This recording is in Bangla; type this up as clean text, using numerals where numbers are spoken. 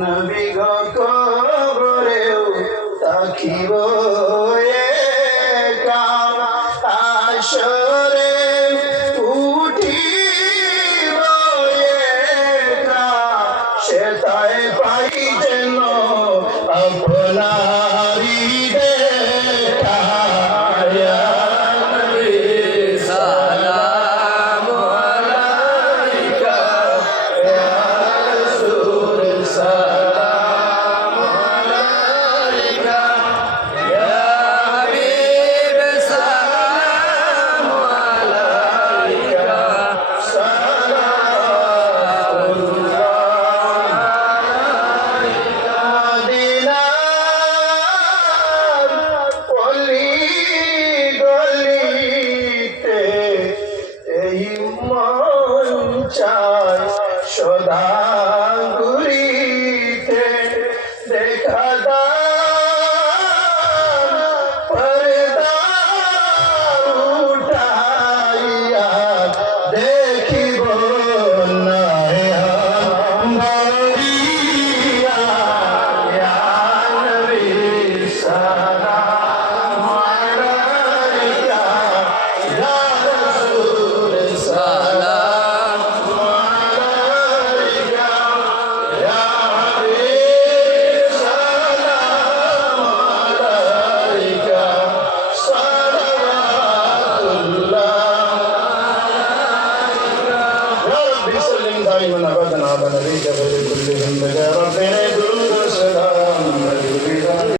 নবী গো কবরেও তাকিব একা, হাসরে উঠিব একা, সেটাই পাই যেন আপনারি দেখা। ইয়া নবী সালাম আলাইকা, ইয়া রাসূল সালাম আলাইকা, ইয়া হাবিব সালাম আলাইকা, সালামুল্লাহ আলাইকা। মদিনার পল্লী গলিতে এই মন চায় সদা ঘুরিতে, দেখা দাও পর্দা উঠাইয়া দেখিব নয়ন ভরিয়া। ইয়া নবী সালাম আলাইকা, ইয়া রাসূল সালাম আলাইকা, ইয়া হাবিব সালাম আলাইকা, সালাওয়াতুল্লাহ আলাইকা। يا رب سلم دائما ابدا على نبيك في كل ذنب يا رب